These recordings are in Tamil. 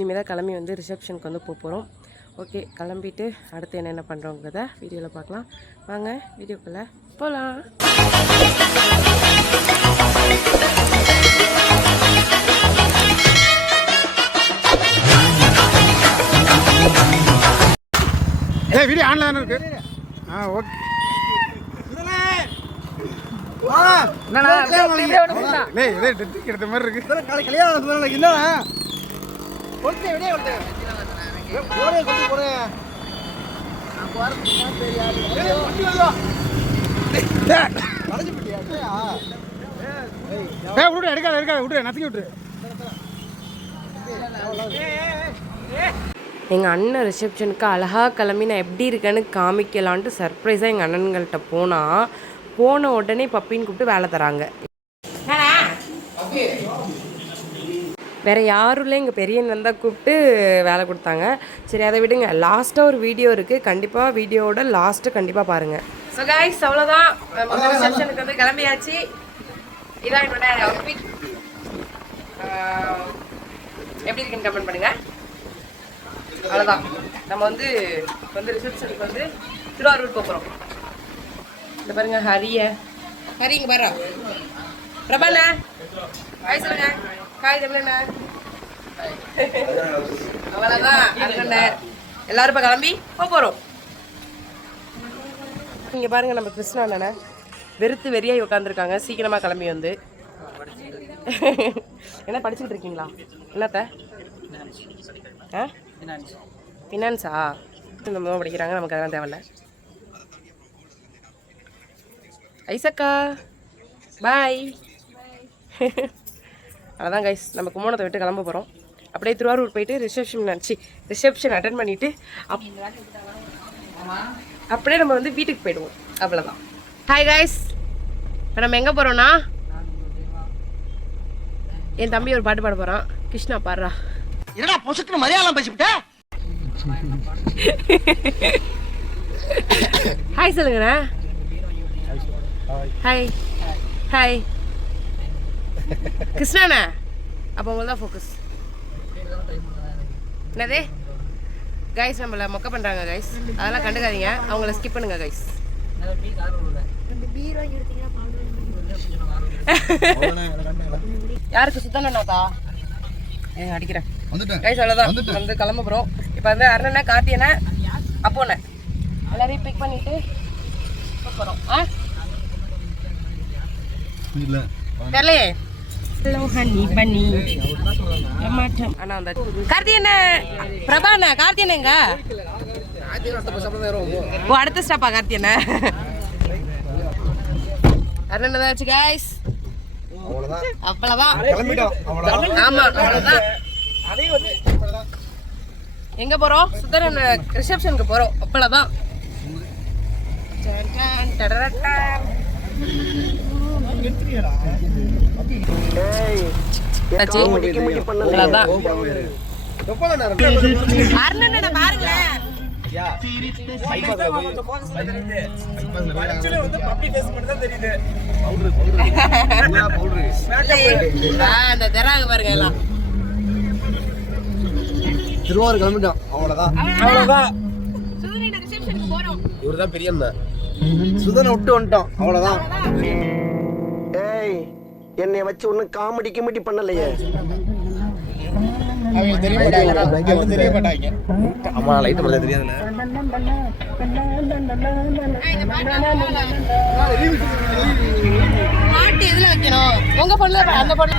இனிமேல் தான் கிளம்பி வந்து ரிசப்ஷனுக்கு வந்து போகிறோம். ஓகே, கிளம்பிட்டு அடுத்து என்னென்ன பண்ணுறோங்கிறத வீடியோவில் பார்க்கலாம். வாங்க வீடியோக்குள்ளே போகலாம். வீடியோ ஆன்லைன் இருக்கு. ஓகே எடுத்த மாதிரி இருக்கு. எடுக்காத விட்டுரு, நசுக்கி விட்டுரு. எங்கள் அண்ணன் ரிசப்ஷனுக்கு அழகாக கிளம்பி நான் எப்படி இருக்கேன்னு காமிக்கலான்ட்டு சர்ப்ரைஸாக எங்கள் அண்ணன்கள்கிட்ட போன உடனே பப்பின்னு கூப்பிட்டு வேலை தராங்க. வேறு யாரும் இல்லை, எங்கள் பெரியண்ணன் தான் கூப்பிட்டு வேலை கொடுத்தாங்க. சரி, அதை விடுங்க. லாஸ்ட்டாக ஒரு வீடியோ இருக்குது, கண்டிப்பாக வீடியோவோட லாஸ்ட்டு கண்டிப்பாக பாருங்கள். ஸோ கைஸ், அவ்வளோதான், ரிசப்ஷனுக்கு வந்து கிளம்பியாச்சு. இதான் என்னோட அவுட்ஃபிட். எப்படி இருக்குன்னு கமெண்ட் பண்ணுங்கள். அவ்வளோதான், நம்ம வந்து ரிசப்ஷனுக்கு வந்து திருவாரூர் போகிறோம். இந்த பாருங்க ஹரி இங்கே பாரு. பிரபாண்ணா ஹாய் சொல்லுங்க. ஹாய் தமிழண்ணா. அவ்வளோதான், அண்ணே எல்லாரும் இப்போ கிளம்பி போகிறோம். இங்கே பாருங்கள், நம்ம கிருஷ்ணா அண்ணனை வெறுத்து வெறியாகி உட்காந்துருக்காங்க. சீக்கிரமாக கிளம்பி வந்து என்ன படிச்சுக்கிட்டு இருக்கீங்களா? என்னத்த ஃபினான்ஸா? இந்த மாதிரி படிக்கிறாங்க, நமக்கு அதெல்லாம் தேவையில்ல. ஐசக்கா பாய். அதான் கைஸ், நம்ம கும்போணத்தை விட்டு கிளம்ப போகிறோம். அப்படியே திருவாரூர் போயிட்டு ரிசப்ஷன் அட்டன் பண்ணிவிட்டு அப்படியே நம்ம வந்து வீட்டுக்கு போயிடுவோம். அவ்வளோதான். ஹாய் கைஸ், இப்போ நம்ம எங்கே போகிறோன்னா, என் தம்பி ஒரு பாட்டு பாட போகிறான். கிருஷ்ணா பாடுறா. என்னடா பொசுக்குன்னு மலையாளம் பேசிவிட்ட? ஹாய் சொல்லுங்கண்ணா. ஹாய் ஹாய் கிருஷ்ணாண்ணா. அப்போ உங்களுக்கு தான் ஃபோக்கஸ். என்னது கைஸ், நம்மள மொக்க பண்ணுறாங்க கைஸ், அதெல்லாம் கண்டுக்காதீங்க, அவங்கள ஸ்கிப் பண்ணுங்க கைஸ். யாருக்கு சுத்தண்ணாக்கா? அடிக்கிறேன் கைஸ். அவ்வளோதான், வந்து கிளம்ப போகிறோம். இப்போ வந்து அண்ணனை, கார்த்தியனை, அப்போண்ணே எல்லாரையும் பிக் பண்ணிட்டு போகிறோம். தெரியலையே. அண்ணா வந்தா கார்த்தியண்ணே, பிரபாண்ணா. கார்த்தியனேங்க ஓ, அடுத்த ஸ்டாப்பா கார்த்தியண்ணே? அண்ணன் தான் கைஸ். அவ்வளோதான், ஆமா அவ்வளோதான். எங்க போறோம்? சுந்தரன் ரிசப்ஷனுக்கு போறோம். அவ்வளோதான். பாருங்களேன். அந்த தெராங்க பாருங்க எல்லாம். திருவாரூர் கிளம்பிட்டோம். அவ்வளோதான். இவர் தான் பெரியண்ணா. சுதனை விட்டு வந்துட்டோம். அவ்வளோதான். ஏய், என்னை வச்சு ஒன்றும் காமெடி பண்ணலையே. தெரிய மாட்டாங்க. ஆமா, லைட் பண்ண தெரியாதுல்ல. பாட்டு எதுல வைக்கணும்? உங்க பொண்ணுல அந்த பொண்ணு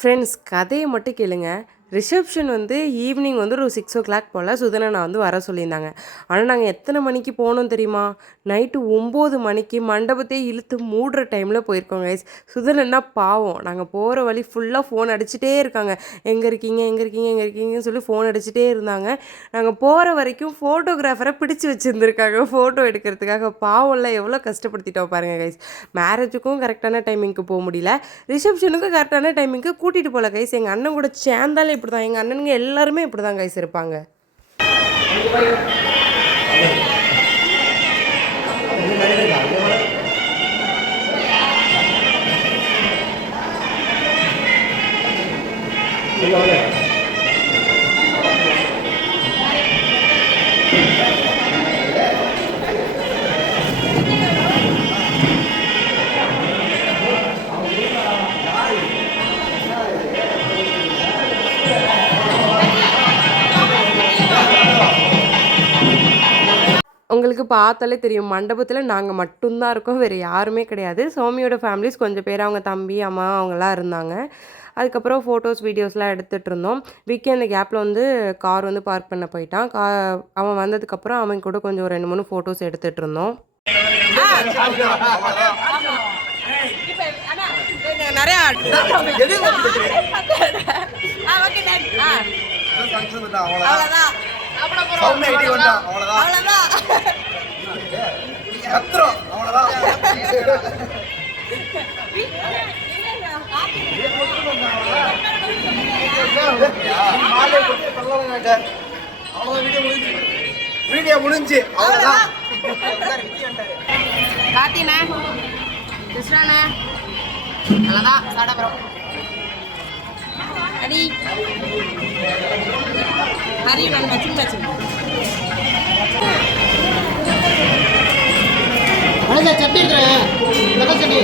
ஃப்ரெண்ட்ஸ், கதையை மட்டும் கேளுங்க. ரிசப்ஷன் வந்து ஈவினிங் வந்து ஒரு 6 o'clock போல் சுதனனை வந்து வர சொல்லியிருந்தாங்க. ஆனால் நாங்கள் எத்தனை மணிக்கு போனோம் தெரியுமா? நைட்டு 9 மணிக்கு மண்டபத்தையே இழுத்து மூடுற டைமில் போயிருக்கோம் கைஸ். சுதனன்னா பாவம், நாங்கள் போகிற வழி ஃபுல்லாக ஃபோன் அடிச்சுட்டே இருக்காங்க. எங்கே இருக்கீங்க எங்கே இருக்கீங்க எங்கே இருக்கீங்கன்னு சொல்லி ஃபோன் அடிச்சுட்டே இருந்தாங்க. நாங்கள் போகிற வரைக்கும் ஃபோட்டோகிராஃபரை பிடிச்சி வச்சுருந்துருக்காங்க ஃபோட்டோ எடுக்கிறதுக்காக. பாவம்ல எவ்வளோ கஷ்டப்படுத்திட்டோம் பாருங்கள் கைஸ். மேரேஜுக்கும் கரெக்டான டைமிங்க்கு போக முடியல, ரிசப்ஷனுக்கும் கரெக்டான டைமிங்க்கு கூட்டிகிட்டு போகல கைஸ். எங்கள் அண்ணன் கூட சேர்ந்தாலே இப்படி தான், எங்கள் அண்ணனுங்க எல்லாருமே இப்படி தான் கைஸ் இருப்பாங்க. உங்களுக்கு பார்த்தாலே தெரியும், மண்டபத்தில் நாங்கள் மட்டும்தான் இருக்கோம், வேறு யாருமே கிடையாது. சௌமியோட ஃபேமிலிஸ் கொஞ்சம் பேர், அவங்க தம்பி அம்மா அவங்களாம் இருந்தாங்க. அதுக்கப்புறம் ஃபோட்டோஸ் வீடியோஸ்லாம் எடுத்துகிட்டு இருந்தோம். விக்கி அந்த கேப்பில் வந்து கார் வந்து பார்க் பண்ண போயிட்டான். அவன் வந்ததுக்கப்புறம் அவன் கூட கொஞ்சம் 2-3 ஃபோட்டோஸ் எடுத்துகிட்டு இருந்தோம். நிறையா வீடியோ முடிஞ்சு அவ்வளவுதான். காத்தினா கிருஷ்ணாண்ணா அவ்வளோதான் சாடப்புறம் அடி ஹரி நான் மச்சிங் மச்சிங் சட்னி சட்னி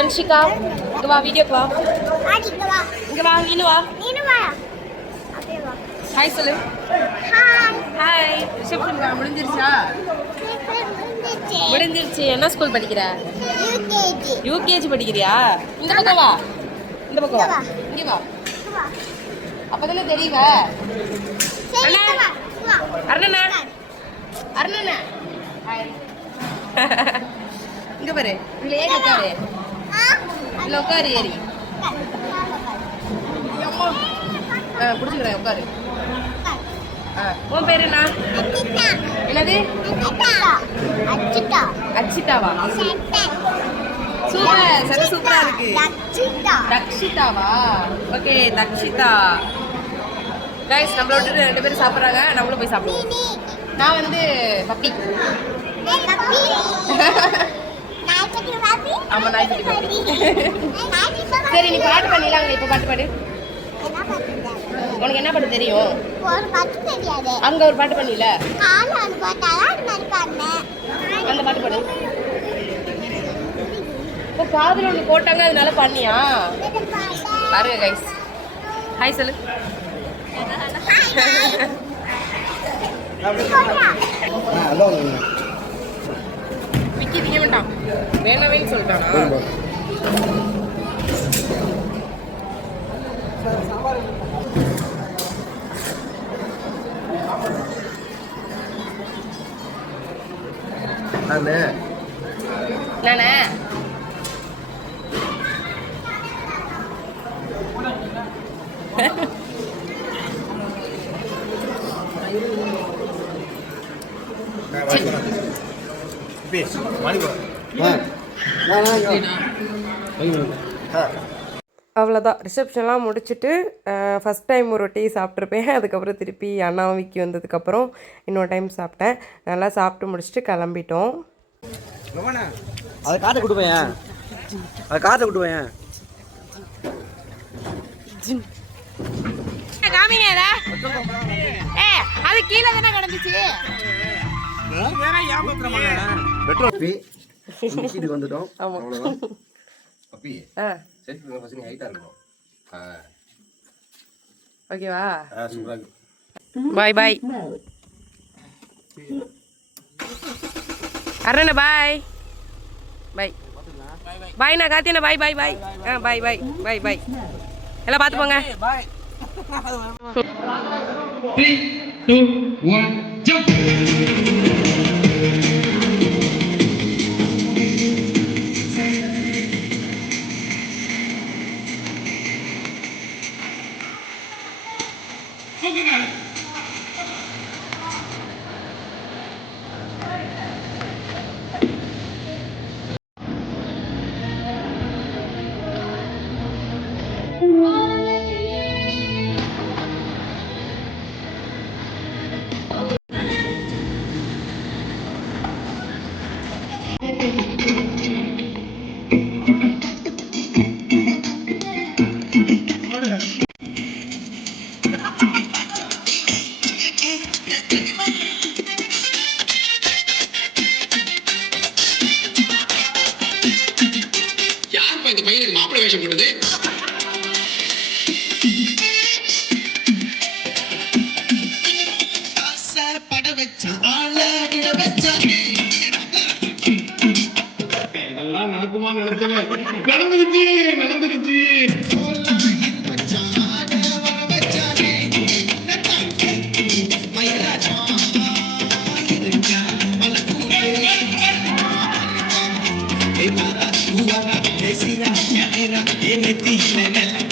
அன்ஷிகா இங்க வா, வீடியோக்கு வா, இங்க வா, நீனு வா. ஹாய் சொல்லு. ஹாய். ரிசப்ஷன் முடிஞ்சிருச்சா? முடிஞ்சிருச்சு. என்ன ஸ்கூல் படிக்கிற? யூகேஜி படிக்கிறியா? இந்த பக்கம் வா, இந்த பக்கம் வா, இங்க வா, அப்பதானே தெரியுவ. அருணா அருணா இங்க பாரு, இதுல ஏறி உட்காரு, இதுல உட்காரு ஏறி. பிடிச்சிக்கிறேன் உட்காரு. உன் பேரு என்ன? என்னது? அச்சிட்டாவா? சூப்பர், சரி சூப்பரா இருக்கு. தக்ஷிதாவா? ஓகே தக்ஷிதா. கைஸ் நம்மள விட்டு 2 பேரும் சாப்பிட்றாங்க, நம்மளும் போய் சாப்பிடுவோம். நான் வந்து பப்பி. ஆமா நாய்க்குட்டி பப்பி. சரி நீ பாட்டு பண்ணிடலாம், இப்போ பாட்டு பாடு. உனக்கு என்ன பாட்டு தெரியும்? அங்க ஒரு பாட்டு பண்ணல, அந்த பாட்டு பாடு. இப்போ காதுல ஒன்று போட்டாங்க அதனால பண்ணியா? பாருங்க கைஸ். ஹாய் சொல்லு. விக்கி திங்க வேண்டாம், வேணாவேன்னு சொல்லிட்டானா? நானே அவ்வளோதான். ரிசப்ஷன்லாம் முடிச்சுட்டு ஃபஸ்ட் டைம் ஒரு டீ சாப்பிட்ருப்பேன். அதுக்கப்புறம் திருப்பி அண்ணாவும் விக்கி வந்ததுக்கப்புறம் இன்னொரு டைம் சாப்பிட்டேன். நல்லா சாப்பிட்டு முடிச்சுட்டு கிளம்பிட்டோம். அதை காற்றை விட்டு போயேன், அதை காற்றை விட்டு போயேன். காமிங்க அது கீழே தானே கிடந்துச்சு. வீட்டுக்கு வந்துட்டோம். ஓகேவா? பாய் பாய். அண்ணா பாய் பாய் பாய்ண்ணா கார்த்தியண்ணா பாய் பாய் பாய் ஆ பாய் பாய் பாய் பாய் எல்லாம் பார்த்து போங்க. யாருப்பா இந்த பையனுக்கு மாப்பிள்ளை வேஷம் போட்டது? பட வச்ச ஆள கிட வச்ச இதெல்லாம் நடக்குமா நடக்குமே நடந்துருச்சு Era, era, era,